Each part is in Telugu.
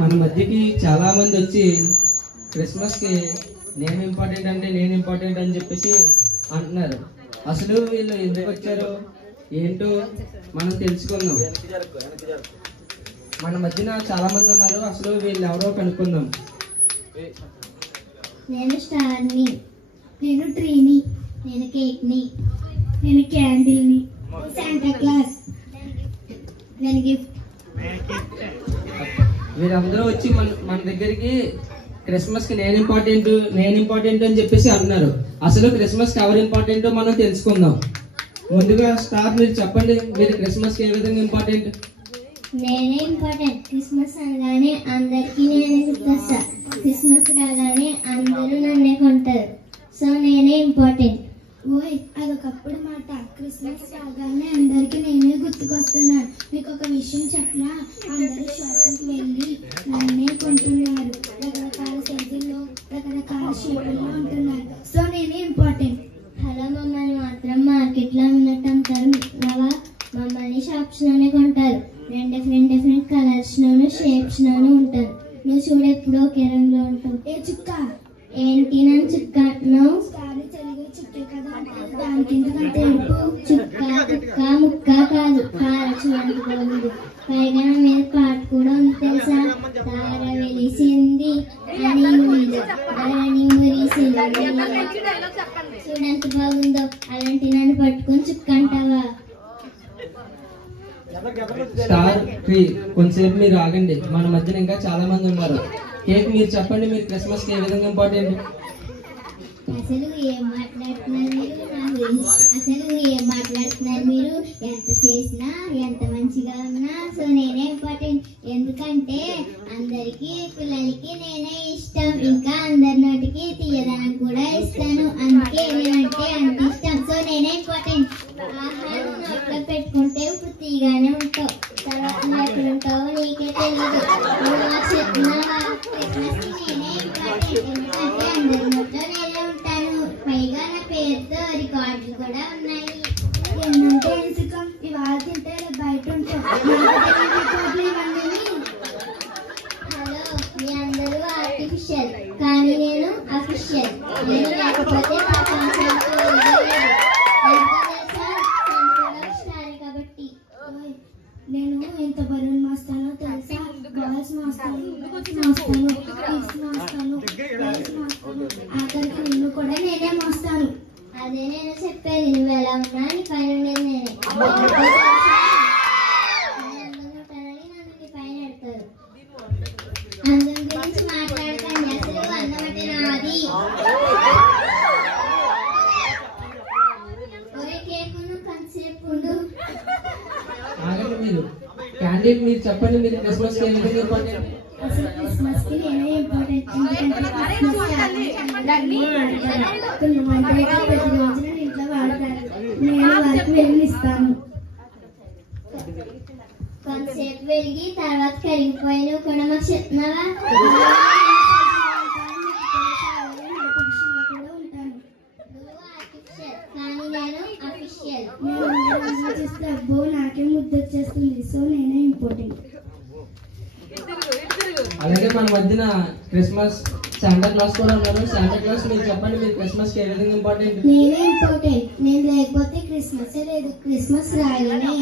మన మధ్యకి చాలా మంది వచ్చి క్రిస్మస్ కి నేను ఇంపార్టెంట్ అంటే నేను ఇంపార్టెంట్ అని చెప్పేసి అంటున్నారు. అసలు వీళ్ళు ఎందుకు వచ్చారో ఏంటో మనం తెలుసుకుందాం. మన మధ్యన చాలా మంది ఉన్నారు, అసలు వీళ్ళు ఎవరో కనుక్కుందాం. నేను స్టార్ని, నేను ట్రీని, నేను కేక్ని, నేను క్యాండిల్ని, శాంటా క్లాస్, నేను గిఫ్ట్. వీరందరూ వచ్చి మన దగ్గరికి క్రిస్మస్ కి నేను ఇంపార్టెంట్ అని చెప్పేసి అంటున్నారు. అసలు క్రిస్మస్ కి ఎవరు ఇంపార్టెంట్ మనం తెలుసుకుందాం. ముందుగా స్టార్ మీరు చెప్పండి, మీరు క్రిస్మస్ కి ఏ విధంగా ఇంపార్టెంట్? నేనే ఇంపార్టెంట్. క్రిస్మస్ అనగానే అందరికీ నేనే గుర్తొస్తా. క్రిస్మస్ రాగానే అందరూ నన్నే కొంటారు. సో నేనే ఇంపార్టెంట్. ఓయ్ అదొకప్పుడు మాట. క్రిస్మస్ రాగానే అందరికీ నేనే గుర్తుకొస్తున్నాను. మీకు ఒక విషయం చెప్పనా, అందరూ షాపింగ్కి వెళ్ళి నన్నే కొంటున్నారు. రకరకాల సైజుల్లో రకరకాల షేపుల్లో ఉంటున్నారు. సో నేనే ఇంపార్టెంట్. హలో, మమ్మల్ని మాత్రం మార్కెట్లో ఉన్నట్టు అంటారు. మమ్మల్ని షాప్స్ లోనే కొంటారు. డిఫరెంట్ కలర్స్ లోను షేప్స్ లోను ఉంటారు. నువ్వు చూడు ఎప్పుడు ఒకే రంగులో ఉంటావు. ఏ చుక్క ఏంటి నన్ను చుక్క అంటున్నావు? చుక్కే కదా, దానికి ఎందుకంటే చుక్క కుక్క ముక్క కాదు, కార చూడండి బాగుంది. పైగా నా మీద పాట కూడా ఉంది తెలుసా, తార వెలిసింది అని ఉంది, ధరణి మురిసింది. చూడంత బాగుందో. అలాంటి నన్ను పట్టుకొని చుక్క అంటావా? స్టార్ ట్రీ, కొంచెంసేపు మీరు ఆగండి, మన మధ్యన ఇంకా చాలా మంది ఉన్నారు. కేక్ మీరు చెప్పండి, మీరు క్రిస్మస్ కి ఏ విధంగా ఇంపార్టెంట్? అసలు ఏం మాట్లాడుతున్నారు మీరు నా గురించి? అసలు ఏం మాట్లాడుతున్నారు మీరు? ఎంత చేసినా ఎంత మంచిగా ఉన్నా సో నేనే ఇంపార్టెంట్. ఎందుకంటే అందరికి పిల్లలకి నేనే ఇష్టం. ఇంకా అందరి నోటికి తీయదనం కూడా ఇస్తాను. అందుకే నేనంటే అంత ఇష్టం. సో నేనే ఇంపార్టెంట్. ఆహారం నోట్లో పెట్టుకుంటే ఇప్పుడు తీగానే ఉంటావు, తర్వాత ఎక్కడ ఉంటావో నీకే తెలియదు. క్రిస్మస్ కి నేనే ఇంపార్టెంట్. ఎందుకంటే అందరి నోట్లో నేనే ఉంటాను. పైగా నా పేరుతో రికార్డులు కూడా ఉన్నాయి. ఏమంటే ఎందుకం ఇవాళ తింటే బయట ఉంటాం. హలో, మీ అందరూ ఆర్టిఫిషియల్ కానీ నేను అఫిషియల్. నేను లేకపోతే ప్రపంచానికి కాబట్టి. నేను ఎంత బరువులు మోస్తానో తెలుసా? బాల్స్ మోస్తాను, ఆఖరికి నిన్ను కూడా నేనే మోస్తాను. అదే నేను చెప్పేది. నువ్వు ఎలా ఉన్నా నీ పైన ఉండేది నేనే. నన్ను నీ పైన పెడతారు. అందరి గురించి మాట్లాడకండి. అసలు అన్నమాట నాది. ఒరే కేకు కొంతసేపు ఉండు. ఆగండి మీరు. క్యాండిడేట్ మీరు చెప్పండి, మీరు క్రిస్మస్ కి ఏ విధంగా ఇంపార్టెంట్? అసలు క్రిస్మస్ కి నేనే ఇంపార్టెంట్. ప్రతి రోజు నేను ఇంట్లో వాడతాను. నేను వారికి వెలిగిస్తాను. కొంతసేపు వెలిగి తర్వాత కరిగిపోయిన కూడా మాకు చెప్తున్నావా? కానీ నేను అఫిషియల్. చేస్తే అబ్బో నాకే ముద్ద వచ్చేస్తుంది. సో నేనే ఇంపార్టెంట్. అలాగే మన మధ్యన క్రిస్మస్ శాంటా క్లాస్ కూడా ఉన్నారు. శాంటా క్లాస్ మీరు చెప్పండి, మీరు క్రిస్మస్ కి ఏ విధంగా ఇంపార్టెంట్? నేనే ఇంపార్టెంట్. నేను లేకపోతే క్రిస్మస్ లేదు. క్రిస్మస్ రాగానే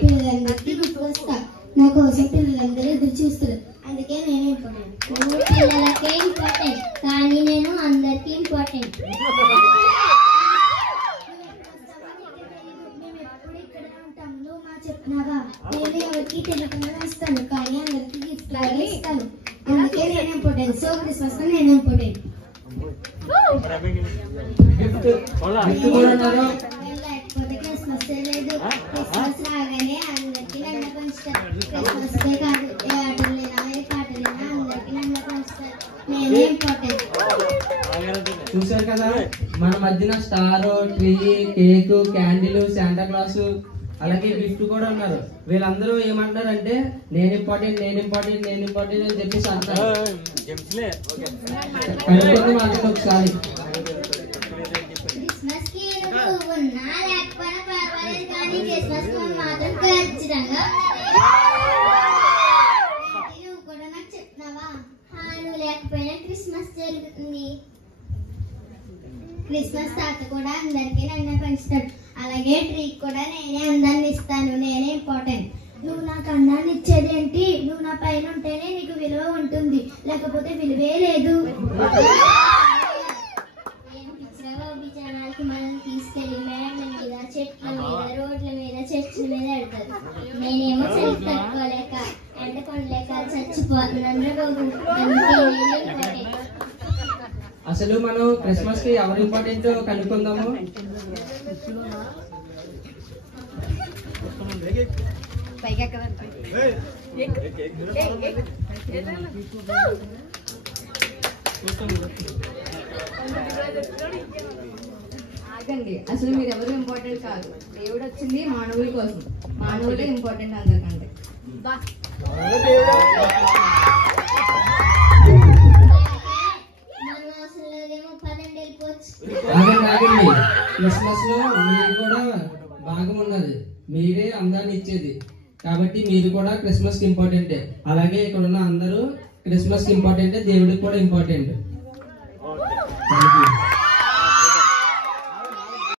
పిల్లలందరికీ గుర్తుకొస్తా. నా కోసం పిల్లలందరూ ఎదురు చూస్తారు. అందుకే నేనే ఇంపార్టెంట్. నువ్వు పిల్లలకే ఇంపార్టెంట్ కానీ నేను అందరికీ ఇంపార్టెంట్. మేము ఎప్పుడు ఇక్కడ ఉంటాం. నువ్వు మా చెప్తున్నావా? నేను ఎవరికి తెలియకుండా ఇస్తాను కానీ అందరికీ గిఫ్ట్ లాగా ఇస్తాను. అందుకే నేను ఇంపార్టెంట్. సో క్రిస్మస్ నేను ఇంపార్టెంట్. గిఫ్ట్ కూడా ఉన్నారు. లేకపోతే క్రిస్మస్ లేదు. క్రిస్మస్ రాగానే అందరికీ నన్ను పంచుతారు. క్రిస్మస్ కాదు, ఏ ఆటలైనా ఏ పాటలైనా అందరికీ నన్ను పంచుతారు. నేనే ఇంపార్టెంట్. చూసారు కదా, మన మధ్యన star tree, cake, candle, Santa Claus అలాగే గిఫ్ట్ కూడా ఉన్నారు. వీళ్ళందరూ ఏమంటారంటే నేను ఇంపార్టెంట్ అని చెప్పేసి అంటారు. ఒకసారి క్రిస్మస్ కి నువ్వు ఉన్నా లేకపోయినా పర్వాలేదు కానీ క్రిస్మస్ మాత్రం ఖచ్చితంగా క్రిస్మస్ జరుగుతుంది. క్రిస్మస్ తాత కూడా అందరికీ నన్ను పంచుతాడు. అలాగే ట్రీ కూడా నేనే అందాన్ని ఇస్తాను. నేనే ఇంపార్టెంట్. నువ్వు నాకు అందాన్ని ఇచ్చేది ఏంటి? నువ్వు నా పైన ఉంటేనే నీకు విలువ ఉంటుంది, లేకపోతే విలువే లేదు. జనాలకి మనం తీసుకెళ్లి మేడల మీద, చెట్ల మీద, రోడ్ల మీద, చర్చిల మీద పెడతారు. నేనేమో చలి తట్టుకోలేక, ఎండ కొనలేక చచ్చిపోతున్నాను. అసలు మనం క్రిస్మస్ కి ఎవరు ఇంపార్టెంట్ కనుక్కుందాము. ఆగండి, అసలు మీరు ఎవరు ఇంపార్టెంట్ కాదు. దేవుడు వచ్చింది మానవుల కోసం. మానవులే ఇంపార్టెంట్ అందరికంటే. క్రిస్మస్ లో మీరు కూడా భాగం ఉన్నది. మీరే అందాన్ని ఇచ్చేది కాబట్టి మీరు కూడా క్రిస్మస్ కి ఇంపార్టెంటే. అలాగే ఇక్కడ ఉన్న అందరూ క్రిస్మస్ కి ఇంపార్టెంటే, దేవుడికి కూడా ఇంపార్టెంట్.